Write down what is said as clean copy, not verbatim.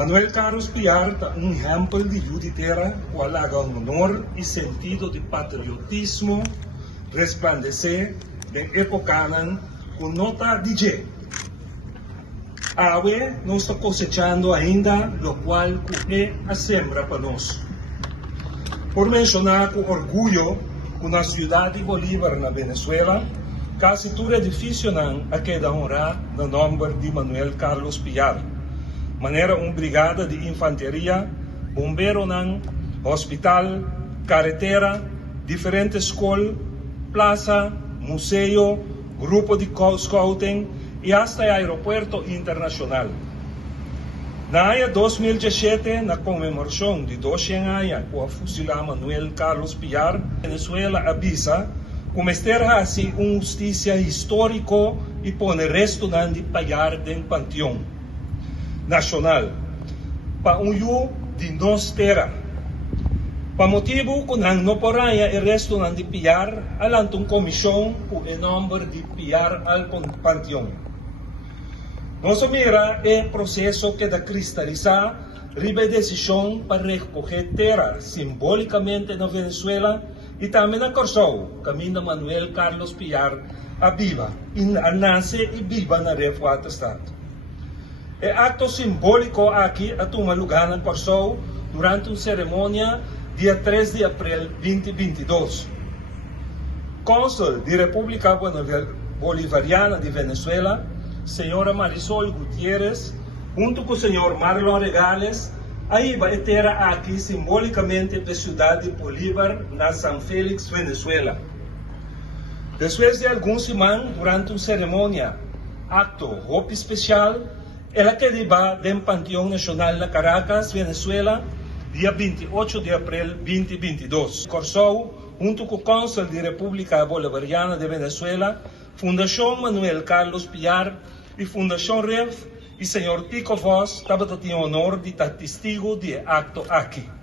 Manuel Carlos Piar é um exemplo de juditera que alaga honor e sentido de patriotismo resplandecer de época com nota DJ. Awe não está cosechando ainda, o qual é a sembra para nós. Por mencionar com orgulho que na cidade de Bolívar, na Venezuela, quase todo edifício a queda honrar no nome de Manuel Carlos Piar. Maneira uma brigada de infantaria, bombeiro hospital, carretera, diferentes escolas, plaza, museu, grupo de scouting e até aeroporto internacional. Na ano 2017, na comemoração de 200 anos com a fusilar Manuel Carlos Piar, Venezuela avisa como estará assim uma justiça histórica e põe resto de pagar do panteão nacional para de nós terra. Para motivo que não poraya o resto de Piar, alant uma comissão com o nome de Piar al panteão. Nossa mira é o processo que da cristalizar a decisão para recolher terra simbolicamente na Venezuela e também na Corsou, caminho Manuel Carlos Piar a viva, a nasce e viva na refuata estado. O acto simbólico aqui a tomar lugar na Corsou durante uma cerimônia dia 3 de abril de 2022. Cônsul da República Bolivariana de Venezuela, senhora Marisol Gutiérrez, junto com o senhor Marlon Regales, aí vai ter aqui simbolicamente a cidade de Bolívar, na São Félix, Venezuela. Depois de algumas semanas, durante uma cerimônia, acto roupa especial, ela que va do Panteão Nacional na Caracas, Venezuela, dia 28 de abril de 2022. Corsou, junto com o Cônsul da República Bolivariana de Venezuela, Fundação Manuel Carlos Piar e Fundação REF, e senhor Tico Voz, estava tendo o honor de estar testigo de acto aqui.